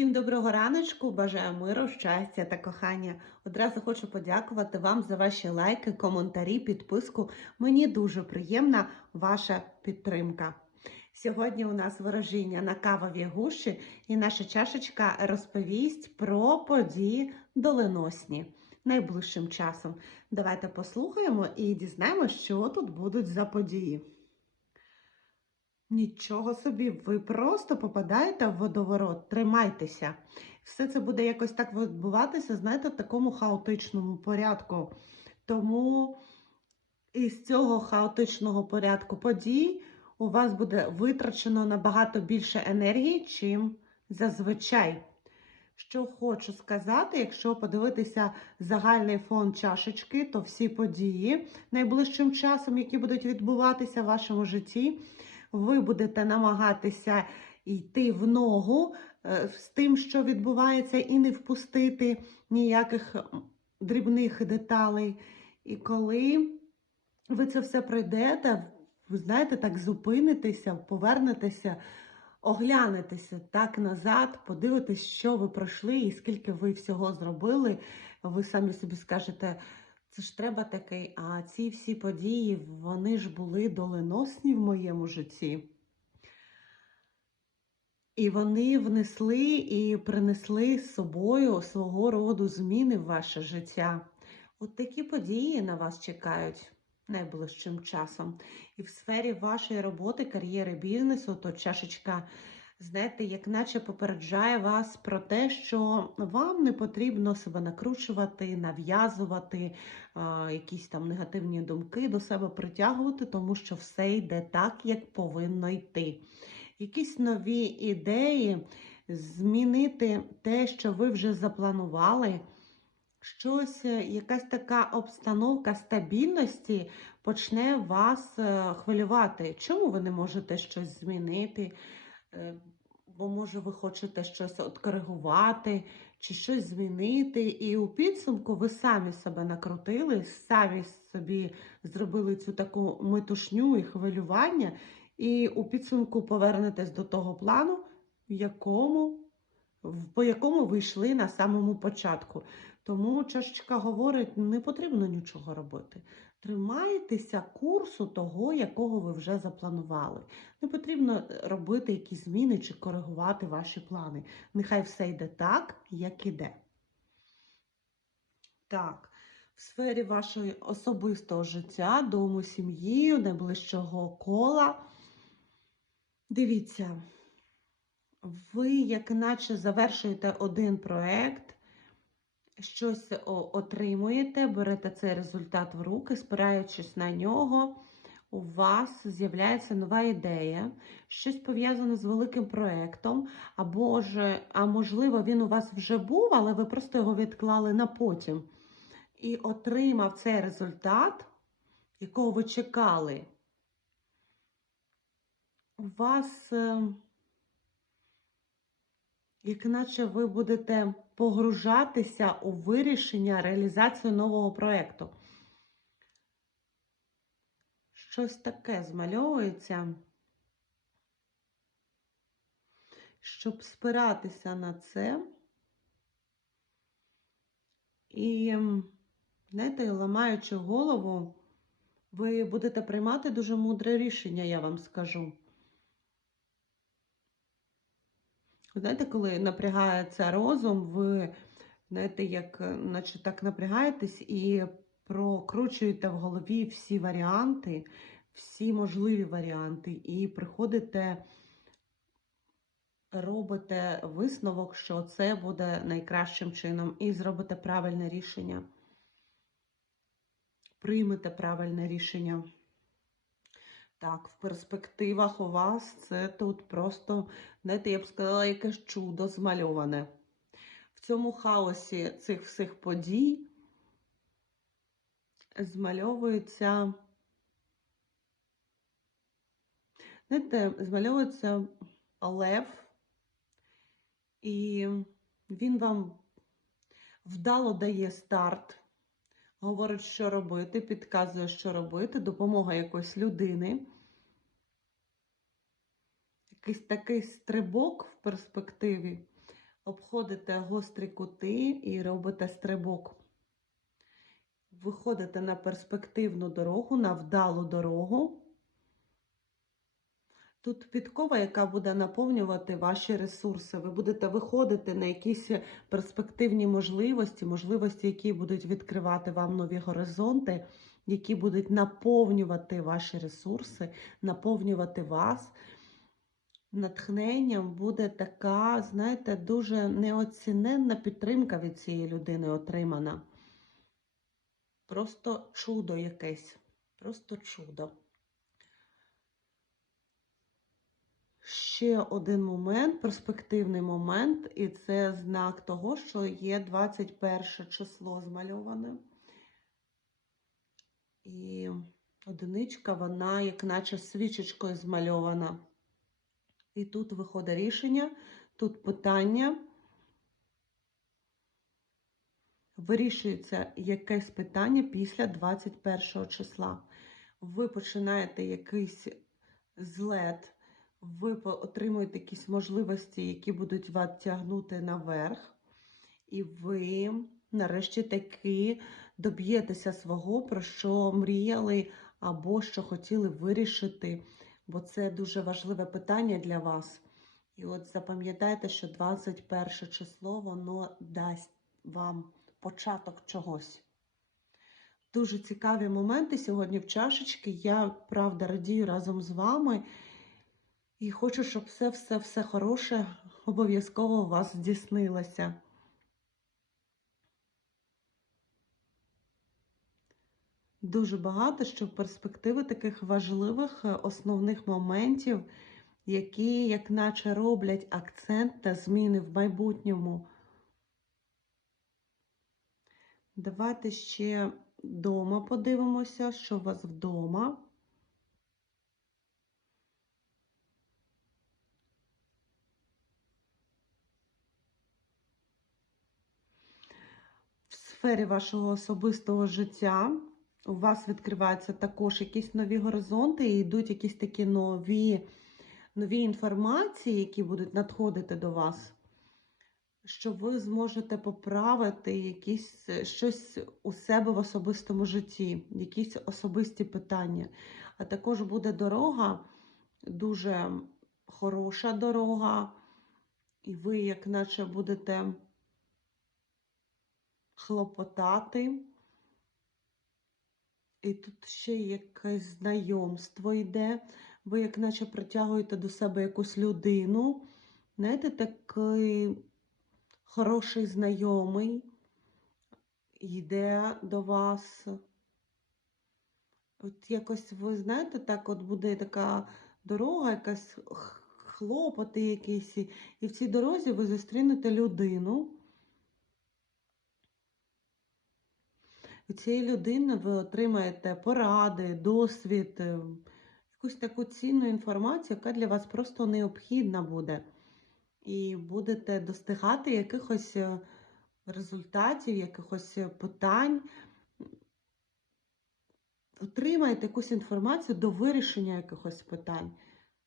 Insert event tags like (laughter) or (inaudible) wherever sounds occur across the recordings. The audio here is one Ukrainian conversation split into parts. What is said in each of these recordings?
Всім доброго раночку, бажаю миру, щастя та кохання. Одразу хочу подякувати вам за ваші лайки, коментарі, підписку. Мені дуже приємна ваша підтримка. Сьогодні у нас ворожіння на кавовій гуші, і наша чашечка розповість про події доленосні найближчим часом. Давайте послухаємо і дізнаємося, що тут будуть за події. Нічого собі, ви просто попадаєте в водоворот, тримайтеся. Все це буде якось так відбуватися, знаєте, в такому хаотичному порядку. Тому із цього хаотичного порядку подій у вас буде витрачено набагато більше енергії, чим зазвичай. Що хочу сказати, якщо подивитися загальний фон чашечки, то всі події найближчим часом, які будуть відбуватися в вашому житті, ви будете намагатися йти в ногу е, з тим, що відбувається, і не впустити ніяких дрібних деталей. І коли ви це все пройдете, ви знаєте, так зупинитеся, повернетеся, оглянетеся так назад, подивитесь, що ви пройшли і скільки ви всього зробили, ви самі собі скажете. Це ж треба такий, а ці всі події, вони ж були доленосні в моєму житті. І вони внесли і принесли з собою свого роду зміни в ваше життя. От такі події на вас чекають найближчим часом. І в сфері вашої роботи, кар'єри, бізнесу, то чашечка знаєте, як наче попереджає вас про те, що вам не потрібно себе накручувати, нав'язувати, якісь там негативні думки до себе притягувати, тому що все йде так, як повинно йти. Якісь нові ідеї, змінити те, що ви вже запланували. Щось, е, якась така обстановка стабільності почне вас е, хвилювати. Чому ви не можете щось змінити? Е, Бо, може, ви хочете щось откоригувати чи щось змінити, і у підсумку ви самі себе накрутили, самі собі зробили цю таку метушню і хвилювання, і у підсумку повернетесь до того плану, якому, по якому ви йшли на самому початку. Тому чашечка говорить, не потрібно нічого робити. Тримайтеся курсу того, якого ви вже запланували. Не потрібно робити якісь зміни чи коригувати ваші плани. Нехай все йде так, як іде. Так, в сфері вашого особистого життя, дому, сім'ї, найближчого кола. Дивіться, ви, як наче, завершуєте один проект, щось отримуєте, берете цей результат в руки, спираючись на нього, у вас з'являється нова ідея, щось пов'язане з великим проектом, або ж, а можливо, він у вас вже був, але ви просто його відклали на потім. І отримав цей результат, якого ви чекали. У вас. Як наче ви будете погружатися у вирішення реалізацію нового проєкту. Щось таке змальовується, щоб спиратися на це. І, знаєте, ламаючи голову, ви будете приймати дуже мудре рішення, я вам скажу. Знаєте, коли напрягається розум, ви знаєте, як е, наче так напрягаєтесь і прокручуєте в голові всі варіанти, всі можливі варіанти, і приходите, робите висновок, що це буде найкращим чином, і зробите правильне рішення. Приймете правильне рішення. Так, в перспективах у вас це тут просто, знаєте, я б сказала, якесь чудо змальоване. В цьому хаосі цих всіх подій змальовується, знаєте, змальовується лев, і він вам вдало дає старт, говорить, що робити, підказує, що робити, допомога якоїсь людини. Якийсь такий стрибок в перспективі. обходите гострі кути і робите стрибок. Виходите на перспективну дорогу, на вдалу дорогу. Тут підкова, яка буде наповнювати ваші ресурси. Ви будете виходити на якісь перспективні можливості, можливості, які будуть відкривати вам нові горизонти, які будуть наповнювати ваші ресурси, наповнювати вас. Натхненням буде така, знаєте, дуже неоціненна підтримка від цієї людини отримана. Просто чудо якесь. Просто чудо. Ще один момент, перспективний момент, і це знак того, що є 21 число змальоване. І одиничка, вона, як наче свічечкою змальована. І тут виходить рішення, тут питання. Вирішується якесь питання після 21 числа. Ви починаєте якийсь злет, ви отримуєте якісь можливості, які будуть вас тягнути наверх, і ви нарешті таки доб'єтеся свого, про що мріяли або що хотіли вирішити, бо це дуже важливе питання для вас. І от запам'ятайте, що 21 число воно дасть вам початок чогось. Дуже цікаві моменти сьогодні в чашечки. Я, правда, радію разом з вами. І хочу, щоб все-все-все хороше обов'язково у вас здійснилося. Дуже багато, що перспективи таких важливих е, основних моментів, які, як наче, роблять акцент та зміни в майбутньому. Давайте ще вдома подивимося, що у вас вдома. В сфері вашого особистого життя у вас відкриваються також якісь нові горизонти, і йдуть якісь такі нові, нові інформації, які будуть надходити до вас що ви зможете поправити якісь, щось у себе в особистому житті, якісь особисті питання. А також буде дорога, дуже хороша дорога, і ви, як наче, будете хлопотати. І тут ще якесь знайомство йде. Ви, як наче, притягуєте до себе якусь людину. Знаєте, такий хороший знайомий йде до вас. От якось, ви знаєте, так от буде така дорога, якась хлопоти якісь, і в цій дорозі ви зустрінете людину. Від цієї людини ви отримаєте поради, досвід, е, якусь таку цінну інформацію, яка для вас просто необхідна буде і будете достигати якихось е, результатів, якихось е, питань. Отримаєте якусь інформацію до вирішення якихось питань.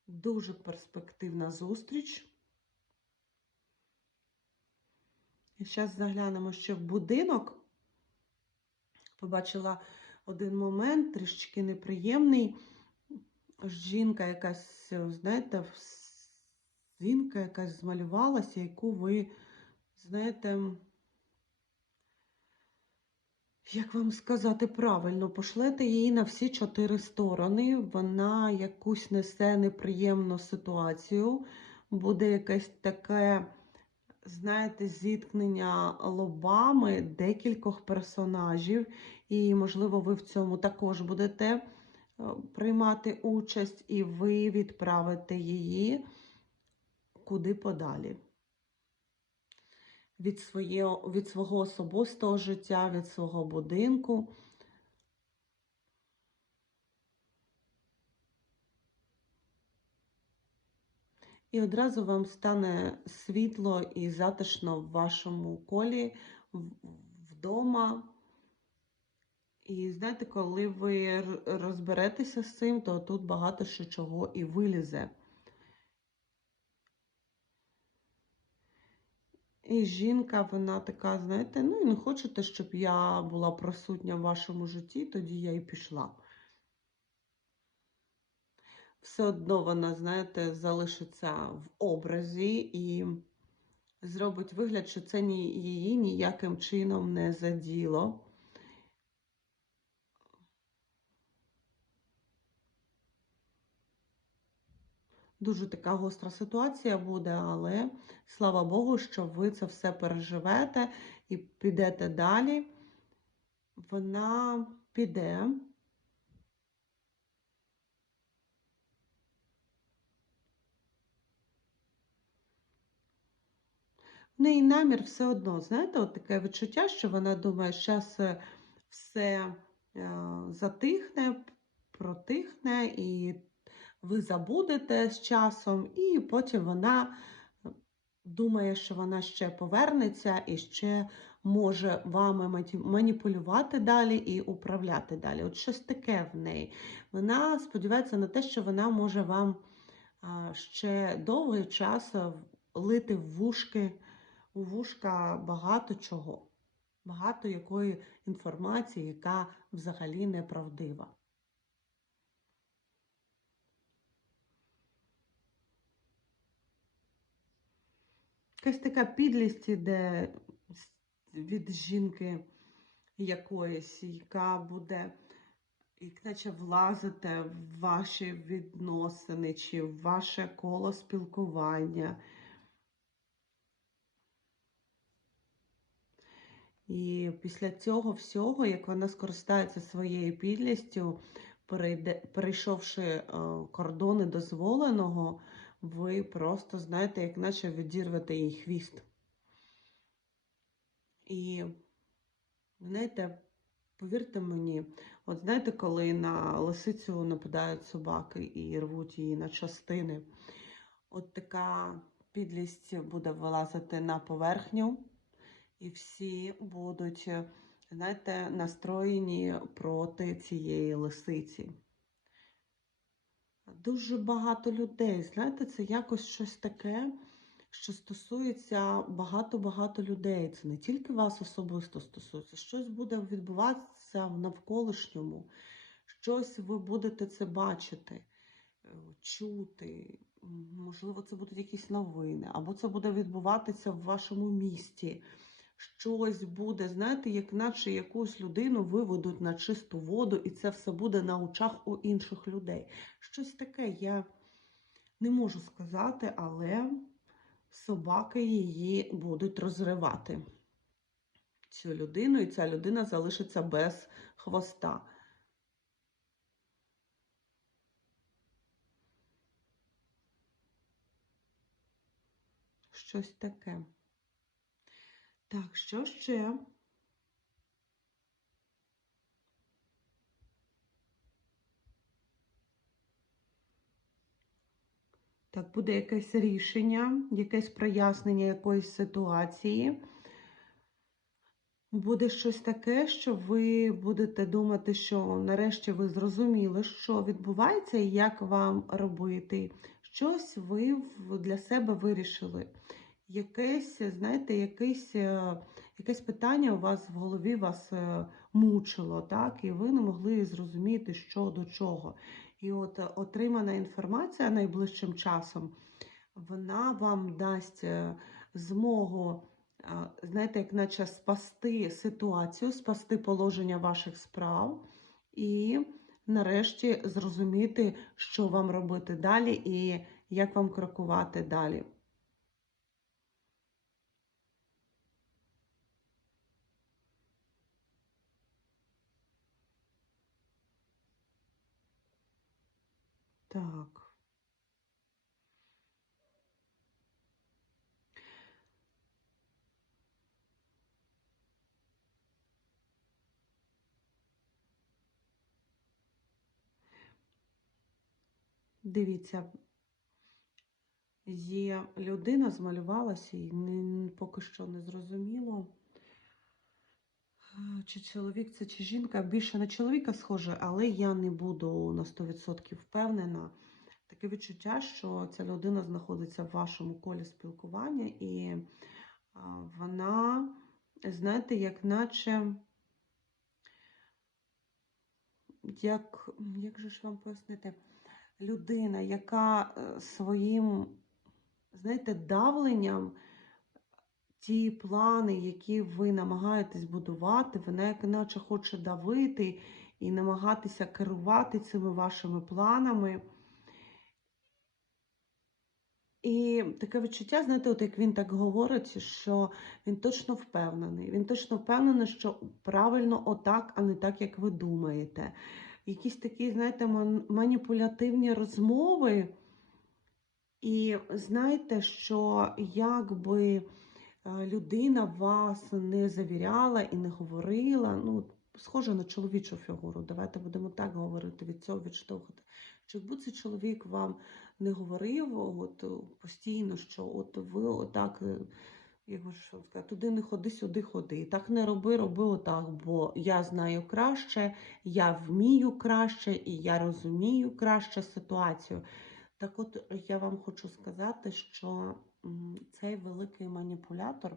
Дуже перспективна зустріч. І зараз заглянемо ще в будинок. Побачила один момент, трішечки неприємний. Жінка якась, знаєте, в Зінка якась змалювалася, яку ви, знаєте, як вам сказати правильно, пошлете її на всі чотири сторони, вона якусь несе неприємну ситуацію, буде якесь таке, знаєте, зіткнення лобами декількох персонажів, і, можливо, ви в цьому також будете е, приймати участь, і ви відправите її куди подалі. Від, своє, від свого особистого життя, від свого будинку. І одразу вам стане світло і затишно в вашому колі, вдома. І знаєте, коли ви розберетеся з цим, то тут багато що чого і вилізе. І жінка, вона така, знаєте, ну і не хочете, щоб я була присутня в вашому житті, тоді я і пішла. Все одно вона, знаєте, залишиться в образі і зробить вигляд, що це її ніяким чином не заділо. Дуже така гостра ситуація буде, але слава Богу, що ви це все переживете і підете далі. Вона піде. Неї намір все одно, знаєте, от таке відчуття, що вона думає, що зараз все е, затихне, протихне, і ви забудете з часом, і потім вона е, думає, що вона ще повернеться і ще може вами маніпулювати далі і управляти далі. От щось таке в неї. Вона сподівається на те, що вона може вам ще довгий час е, лити в вушки, у вушка багато чого, багато якої інформації, яка взагалі неправдива. Якась така підлість іде від жінки якоїсь, яка буде, як наче влазити в ваші відносини чи в ваше коло спілкування. І після цього всього, як вона скористається своєю підлістю, перейшовши е, кордони дозволеного, ви просто знаєте, як наче відірвете їй хвіст. І знаєте, повірте мені, от знаєте, коли на лисицю нападають собаки і рвуть її на частини, от така підлість буде вилазити на поверхню, і всі будуть, знаєте, настроєні проти цієї лисиці. Дуже багато людей, знаєте, це якось щось таке, що стосується багато-багато людей. Це не тільки вас особисто стосується, щось буде відбуватися в навколишньому, щось ви будете це бачити, е, чути. Можливо, це будуть якісь новини, або це буде відбуватися в вашому місті. Щось буде, знаєте, як наче якусь людину виведуть на чисту воду, і це все буде на очах у інших людей. Щось таке я не можу сказати, але собаки її будуть розривати. Цю людину, і ця людина залишиться без хвоста. Щось таке. Так, що ще? Так, буде якесь рішення, якесь прояснення якоїсь ситуації. Буде щось таке, що ви будете думати, що нарешті ви зрозуміли, що відбувається і як вам робити. Щось ви для себе вирішили. Якесь, знаєте, якесь, е, якесь питання у вас в голові вас е, мучило, так? І ви не могли зрозуміти, що до чого. І от е, отримана інформація найближчим часом, вона вам дасть змогу знаєте, як наче спасти ситуацію, спасти положення ваших справ і нарешті зрозуміти, що вам робити далі і як вам крокувати далі. Так. Дивіться, є людина, змалювалася, і не, поки що не зрозуміло, е, чи чоловік це, чи жінка. Більше на чоловіка схоже, але я не буду на 100% впевнена. Таке відчуття, що ця людина знаходиться в вашому колі спілкування, і вона, знаєте, як наче, як, як же ж вам пояснити, людина, яка е, своїм, знаєте, давленням ті плани, які ви намагаєтесь будувати, вона як іначе хоче давити і намагатися керувати цими вашими планами. І таке відчуття, знаєте, от як він так говорить, що він точно впевнений. Він точно впевнений, що правильно отак, а не так, як ви думаєте. Якісь такі, знаєте, маніпулятивні розмови. І знаєте, що якби е, людина вас не завіряла і не говорила, ну, схоже на чоловічу фігуру, давайте будемо так говорити, від цього відштовхувати. Чи якби цей чоловік вам не говорив от, е, постійно, що от ви отак, е, як що сказати, туди не ходи, сюди ходи. Так не роби, роби отак, бо я знаю краще, я вмію краще і я розумію краще ситуацію. Так от я вам хочу сказати, що цей великий маніпулятор,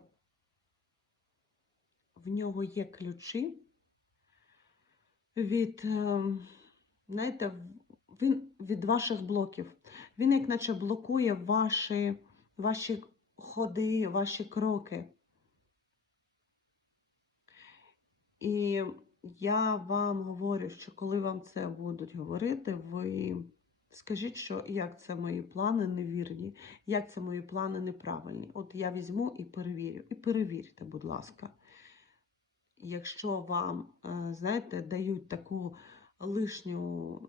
в нього є ключі від, ем, знаєте, він від ваших блоків. Він як наче блокує ваші, ваші ходи, ваші кроки. І я вам говорю, що коли вам це будуть говорити, ви скажіть, що як це мої плани невірні, як це мої плани неправильні. От я візьму і перевірю. І перевірте, будь ласка. Якщо вам, е, знаєте, дають таку лишню,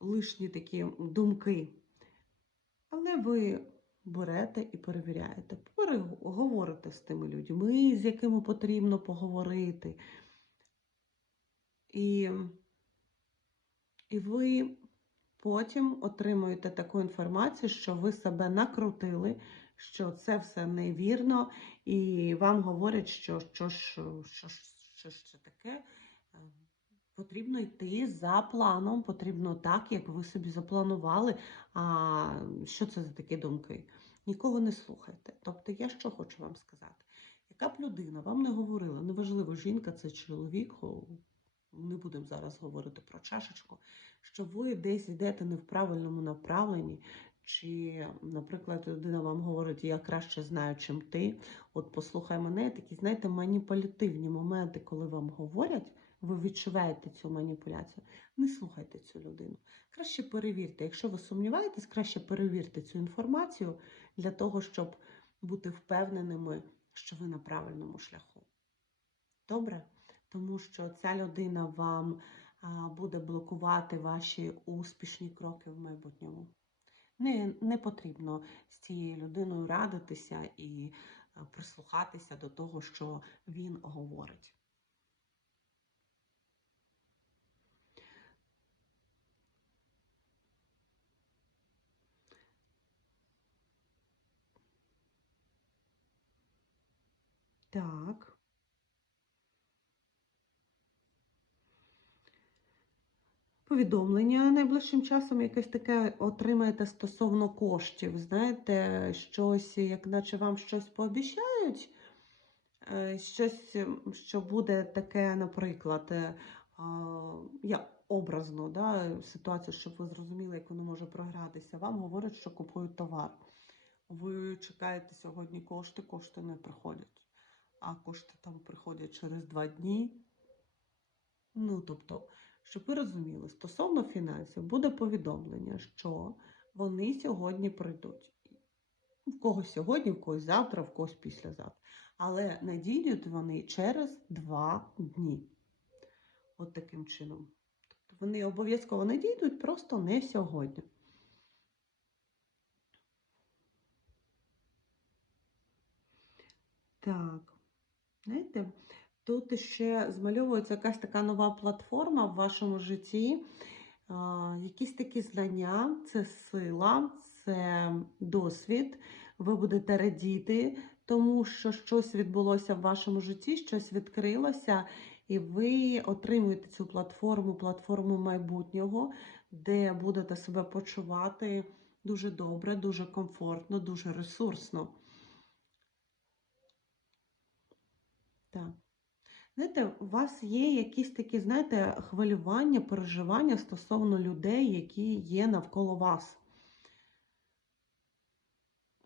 лишні такі думки, але ви берете і перевіряєте, переговорите з тими людьми, з якими потрібно поговорити. І, і ви потім отримуєте таку інформацію, що ви себе накрутили, що це все невірно, і вам говорять, що що, що, що, що, що таке. Потрібно йти за планом, потрібно так, як ви собі запланували. А що це за такі думки? Нікого не слухайте. Тобто, я що хочу вам сказати? Яка б людина вам не говорила, неважливо, жінка це чоловік, не будемо зараз говорити про чашечку, що ви десь йдете не в правильному направленні, чи, наприклад, людина вам говорить, я краще знаю, чим ти. От послухай мене, такі, знаєте, маніпулятивні моменти, коли вам говорять, ви відчуваєте цю маніпуляцію. Не слухайте цю людину. Краще перевірте. Якщо ви сумніваєтесь, краще перевірте цю інформацію для того, щоб бути впевненими, що ви на правильному шляху. Добре? Тому що ця людина вам буде блокувати ваші успішні кроки в майбутньому. Не, не потрібно з цією людиною радитися і прислухатися до того, що він говорить. Так. Повідомлення найближчим часом якесь таке отримаєте стосовно коштів. Знаєте, щось, як наче вам щось пообіцяють, е, щось, що буде таке, наприклад, е, я образно, да, ситуацію, щоб ви зрозуміли, як воно може програтися. Вам говорять, що купують товар. Ви чекаєте сьогодні кошти, кошти не приходять. А кошти там приходять через два дні. Ну, тобто, щоб ви розуміли, стосовно фінансів буде повідомлення, що вони сьогодні прийдуть. В когось сьогодні, в когось завтра, в когось післязавтра. Але надійдуть вони через два дні. От таким чином. Тобто вони обов'язково надійдуть, просто не сьогодні. Так, знаєте, тут ще змальовується якась така нова платформа в вашому житті. Якісь такі знання, це сила, це досвід. Ви будете радіти, тому що щось відбулося в вашому житті, щось відкрилося, і ви отримуєте цю платформу, платформу майбутнього, де будете себе почувати дуже добре, дуже комфортно, дуже ресурсно. Так. Знаєте, у вас є якісь такі, знаєте, хвилювання, переживання стосовно людей, які є навколо вас.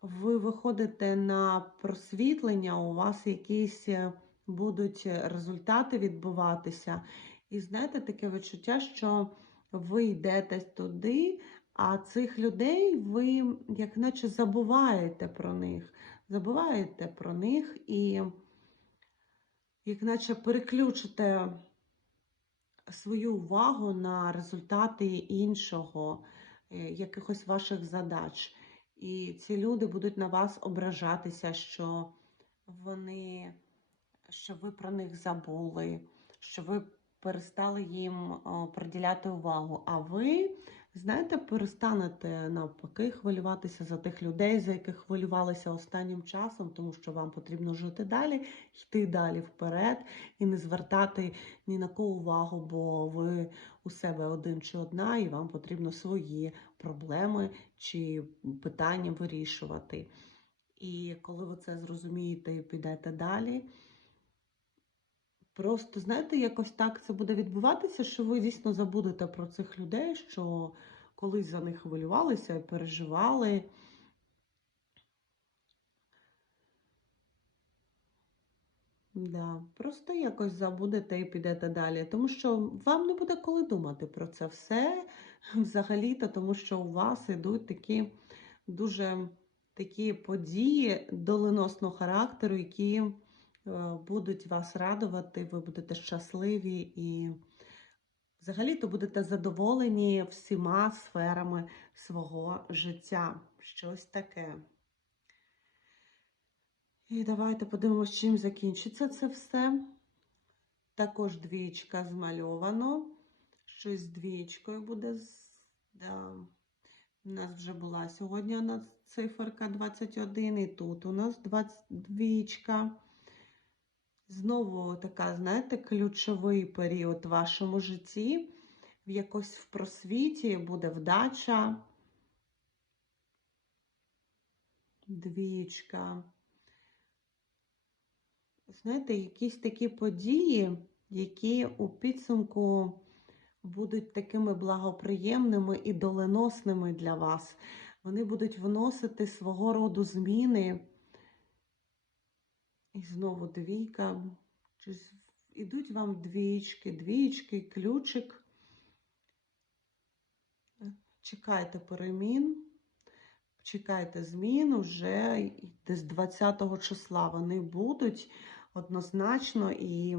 Ви виходите на просвітлення, у вас якісь е, будуть е, результати відбуватися. І знаєте, таке відчуття, що ви йдете туди, а цих людей ви як наче забуваєте про них. Забуваєте про них і як наче переключите свою увагу на результати іншого, е, якихось ваших задач. І ці люди будуть на вас ображатися, що вони, що ви про них забули, що ви перестали їм приділяти увагу. А ви, знаєте, перестанете навпаки хвилюватися за тих людей, за яких хвилювалися останнім часом, тому що вам потрібно жити далі, йти далі вперед і не звертати ні на кого увагу, бо ви у себе один чи одна, і вам потрібно свої проблеми чи питання вирішувати. І коли ви це зрозумієте і підете далі, просто, знаєте, якось так це буде відбуватися, що ви дійсно забудете про цих людей, що колись за них хвилювалися переживали. Да, просто якось забудете і підете далі, тому що вам не буде коли думати про це все (laughs) взагалі-то, тому що у вас йдуть такі дуже такі події доленосного характеру, які будуть вас радувати, ви будете щасливі і взагалі-то будете задоволені всіма сферами свого життя. Щось таке. І давайте подивимося, чим закінчиться це все. Також двічка змальовано. Щось з двічкою буде. Да. У нас вже була сьогодні у нас циферка 21, і тут у нас 22. Знову така, знаєте, ключовий період в вашому житті. В якось в просвіті буде вдача. Двічка знаєте, якісь такі події, які у підсумку будуть такими благоприємними і доленосними для вас. Вони будуть вносити свого роду зміни. І знову двійка. Ідуть вам двічки, двічки, ключик. Чекайте перемін. Чекайте змін уже десь 20 числа вони будуть однозначно і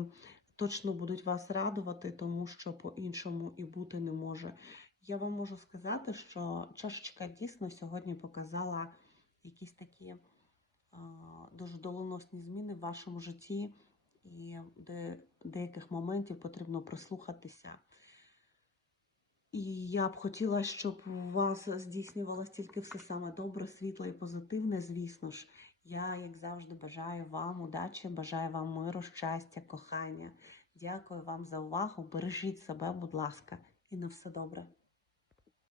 точно будуть вас радувати, тому що по-іншому і бути не може. Я вам можу сказати, що чашечка дійсно сьогодні показала якісь такі дуже доленосні зміни в вашому житті, і де деяких моментів потрібно прислухатися. І я б хотіла, щоб у вас здійснювалося тільки все саме добре, світле і позитивне, звісно ж. Я, як завжди, бажаю вам удачі, бажаю вам миру, щастя, кохання. Дякую вам за увагу. Бережіть себе, будь ласка, і на все добре.